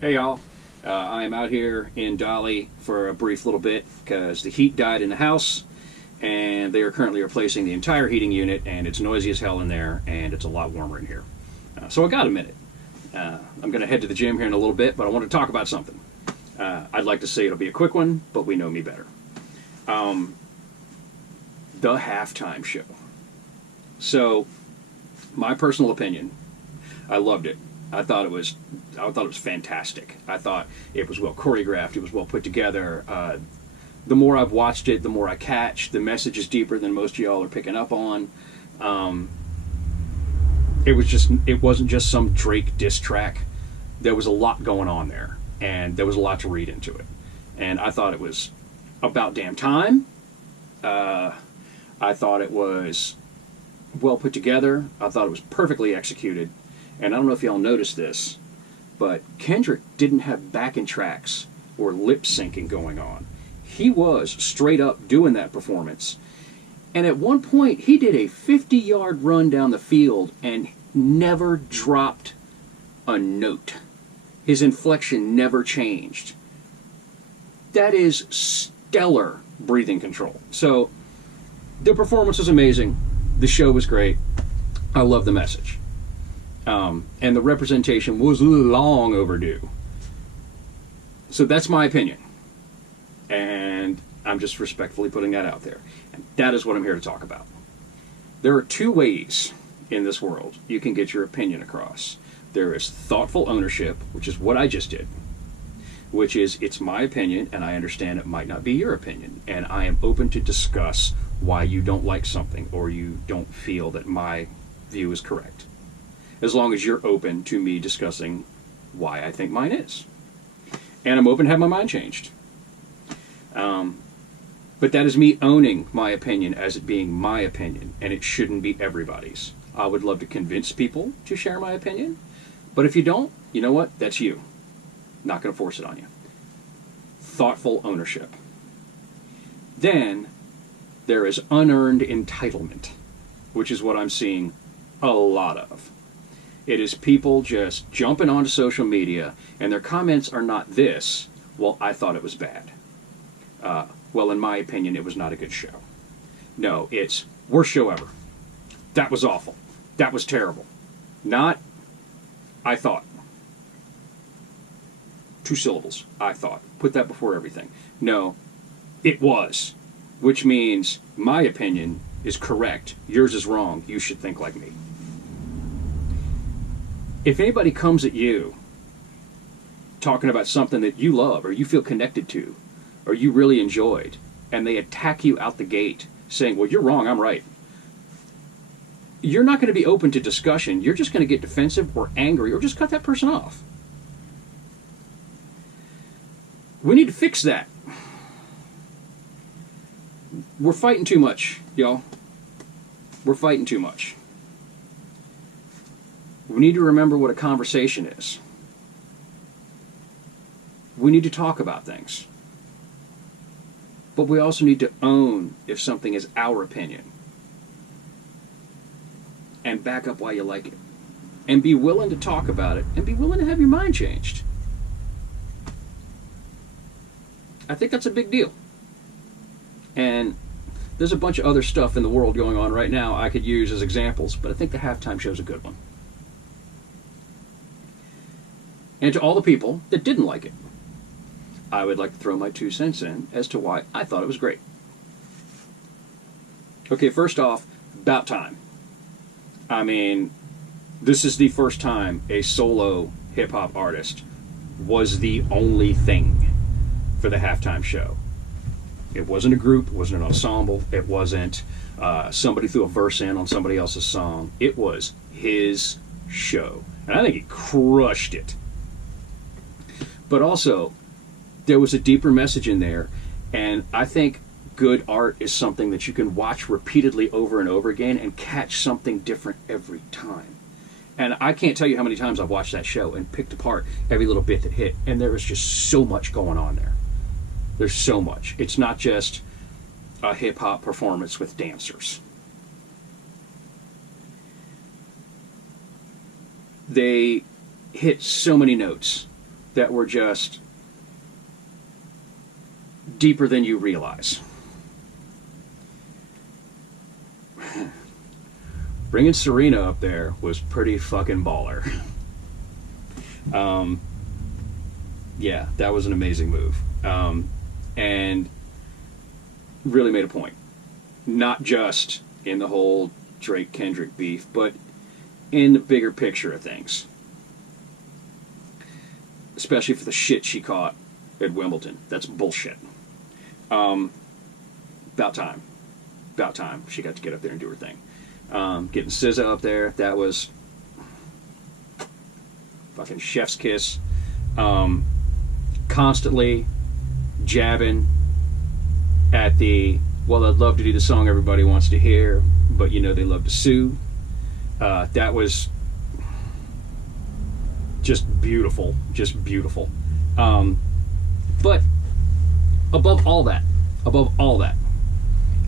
Hey y'all, I am out here in Dolly for a brief little bit because the heat died in the house and they are currently replacing the entire heating unit and it's noisy as hell in there and it's a lot warmer in here. So I got a minute. I'm going to head to the gym here in a little bit, but I want to talk about something. I'd like to say it'll be a quick one, but we know me better. The halftime show. So, my personal opinion, I loved it. I thought it was fantastic. I thought it was well choreographed. It was well put together. The more I've watched it, the more I catch. The message is deeper than most of y'all are picking up on. It wasn't just some Drake diss track. There was a lot going on there, and there was a lot to read into it. And I thought it was about damn time. I thought it was well put together. I thought it was perfectly executed. And I don't know if y'all noticed this, but Kendrick didn't have backing tracks or lip syncing going on. He was straight up doing that performance. And at one point, he did a 50-yard run down the field and never dropped a note. His inflection never changed. That is stellar breathing control. So, the performance was amazing. The show was great. I love the message. And the representation was long overdue. So that's my opinion. And I'm just respectfully putting that out there. And that is what I'm here to talk about. There are two ways in this world you can get your opinion across. There is thoughtful ownership, which is what I just did, which is it's my opinion and I understand it might not be your opinion. And I am open to discuss why you don't like something or you don't feel that my view is correct. As long as you're open to me discussing why I think mine is. And I'm open to have my mind changed. But that is me owning my opinion as it being my opinion, and it shouldn't be everybody's. I would love to convince people to share my opinion, but if you don't, you know what? That's you. Not going to force it on you. Thoughtful ownership. Then there is unearned entitlement, which is what I'm seeing a lot of. It is people just jumping onto social media, and their comments are not this, well, I thought it was bad. Well, in my opinion, it was not a good show. No, it's worst show ever. That was awful. That was terrible. Not, I thought. 2 syllables, I thought. Put that before everything. No, it was. Which means my opinion is correct. Yours is wrong. You should think like me. If anybody comes at you talking about something that you love or you feel connected to or you really enjoyed and they attack you out the gate saying, well, you're wrong, I'm right, you're not going to be open to discussion. You're just going to get defensive or angry or just cut that person off. We need to fix that. We're fighting too much, y'all. We're fighting too much. We need to remember what a conversation is. We need to talk about things. But we also need to own if something is our opinion. And back up why you like it. And be willing to talk about it. And be willing to have your mind changed. I think that's a big deal. And there's a bunch of other stuff in the world going on right now I could use as examples, but I think the halftime show's a good one. And to all the people that didn't like it, I would like to throw my 2 cents in as to why I thought it was great. Okay, first off, about time. I mean, this is the first time a solo hip-hop artist was the only thing for the halftime show. It wasn't a group, it wasn't an ensemble, it wasn't somebody threw a verse in on somebody else's song. It was his show. And I think he crushed it. But also, there was a deeper message in there, and I think good art is something that you can watch repeatedly over and over again and catch something different every time. And I can't tell you how many times I've watched that show and picked apart every little bit that hit, and there is just so much going on there. There's so much. It's not just a hip-hop performance with dancers. They hit so many notes that were just deeper than you realize. Bringing Serena up there was pretty fucking baller. Yeah, that was an amazing move. And really made a point. Not just in the whole Drake-Kendrick beef, but in the bigger picture of things. Especially for the shit she caught at Wimbledon. That's bullshit. About time. About time she got to get up there and do her thing. Getting SZA up there, that was fucking chef's kiss. Constantly jabbing at the, well, I'd love to do the song everybody wants to hear, but you know they love to sue. That was just beautiful, just beautiful. But above all that,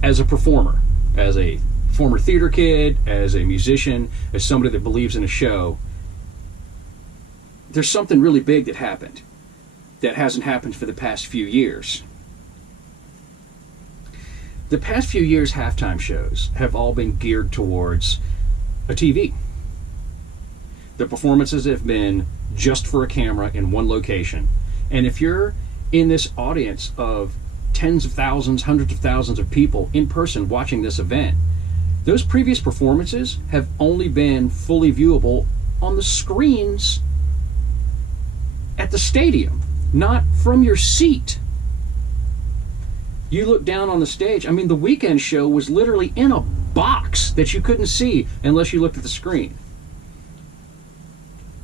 as a performer, as a former theater kid, as a musician, as somebody that believes in a show, there's something really big that happened that hasn't happened for the past few years. The past few years' halftime shows have all been geared towards a TV. The performances have been just for a camera in one location. And if you're in this audience of tens of thousands, hundreds of thousands of people in person watching this event, those previous performances have only been fully viewable on the screens at the stadium, not from your seat. You look down on the stage. I mean, the Weeknd show was literally in a box that you couldn't see unless you looked at the screen.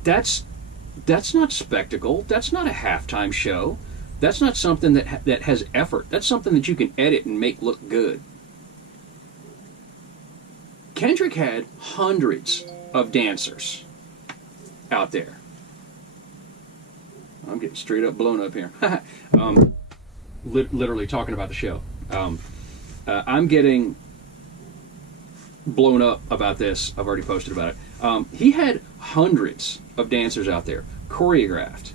That's not spectacle. That's not a halftime show. That's not something that has effort. That's something that you can edit and make look good. Kendrick had hundreds of dancers out there. I'm getting straight up blown up here. Literally talking about the show. I'm getting blown up about this. I've already posted about it. He had hundreds of dancers out there, choreographed,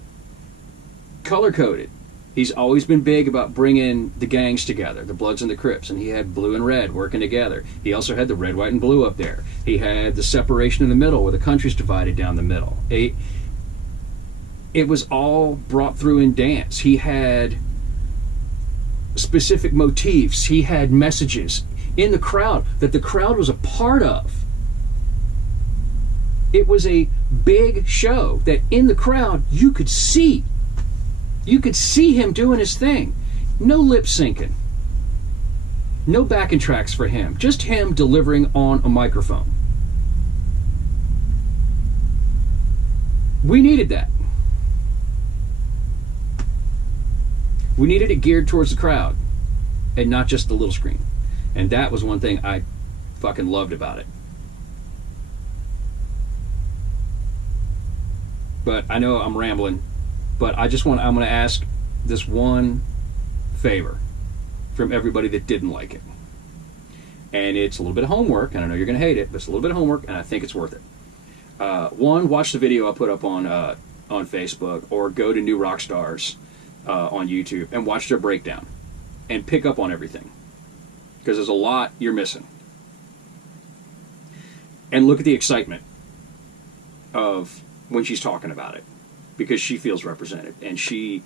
color-coded. He's always been big about bringing the gangs together, the Bloods and the Crips, and he had blue and red working together. He also had the red, white, and blue up there. He had the separation in the middle where the country's divided down the middle. It was all brought through in dance. He had specific motifs. He had messages in the crowd that the crowd was a part of. It was a big show that in the crowd you could see. You could see him doing his thing. No lip syncing. No backing tracks for him. Just him delivering on a microphone. We needed that. We needed it geared towards the crowd and not just the little screen. And that was one thing I fucking loved about it. But I know I'm rambling, but I'm going to ask this one favor from everybody that didn't like it. And it's a little bit of homework, and I know you're going to hate it, but it's a little bit of homework, and I think it's worth it. One, watch the video I put up on Facebook, or go to New Rockstars on YouTube and watch their breakdown and pick up on everything, because there's a lot you're missing. And look at the excitement of when she's talking about it, because she feels represented and she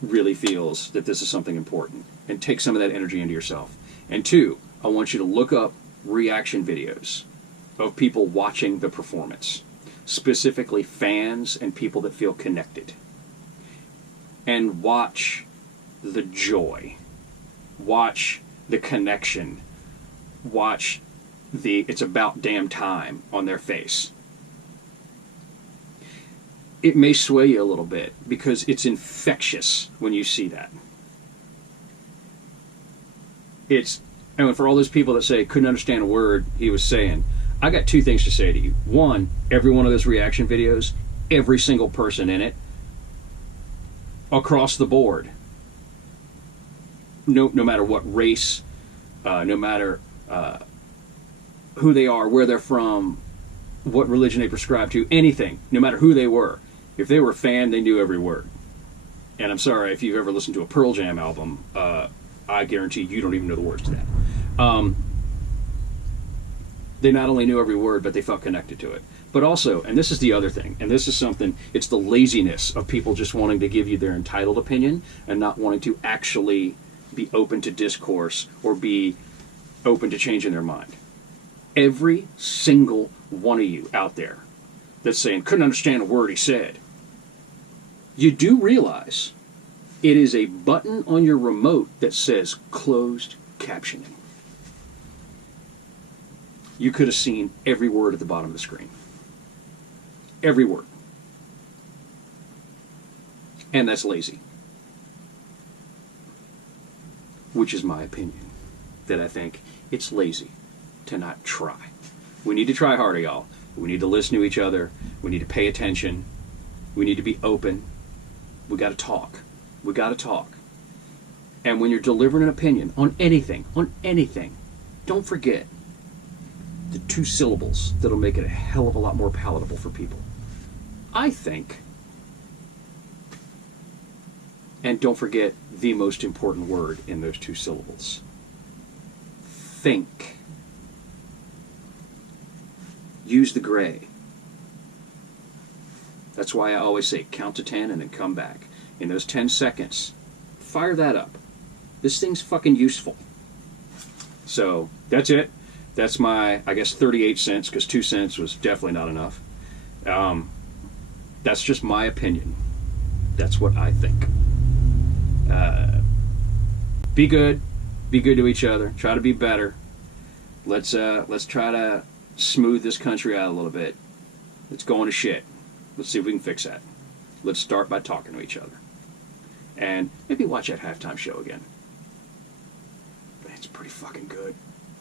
really feels that this is something important, and take some of that energy into yourself. And two, I want you to look up reaction videos of people watching the performance, specifically fans and people that feel connected, and watch the joy, watch the connection, watch the "it's about damn time" on their face. It may sway you a little bit because it's infectious when you see that. And for all those people that say couldn't understand a word he was saying, I got two things to say to you. One, every one of those reaction videos, every single person in it, across the board, no matter what race, no matter who they are, where they're from, what religion they prescribe to, anything, no matter who they were, If they were a fan, they knew every word. And I'm sorry, if you've ever listened to a Pearl Jam album, I guarantee you don't even know the words to that. They not only knew every word, but they felt connected to it. But also, and this is the other thing, and this is something, it's the laziness of people just wanting to give you their entitled opinion and not wanting to actually be open to discourse or be open to changing their mind. Every single one of you out there that's saying, couldn't understand a word he said, you do realize it is a button on your remote that says closed captioning. You could have seen every word at the bottom of the screen. Every word. And that's lazy. Which is my opinion. That I think it's lazy to not try. We need to try harder, y'all. We need to listen to each other. We need to pay attention. We need to be open. We got to talk. We got to talk. And when you're delivering an opinion on anything, don't forget the 2 syllables that'll make it a hell of a lot more palatable for people. I think. And don't forget the most important word in those 2 syllables. Think. Use the gray. That's why I always say count to 10 and then come back. In those 10 seconds, fire that up. This thing's fucking useful. So, that's it. That's my, I guess, 38 cents, because 2 cents was definitely not enough. That's just my opinion. That's what I think. Be good. Be good to each other. Try to be better. Let's try to smooth this country out a little bit. It's going to shit. Let's see if we can fix that. Let's start by talking to each other. And maybe watch that halftime show again. It's pretty fucking good.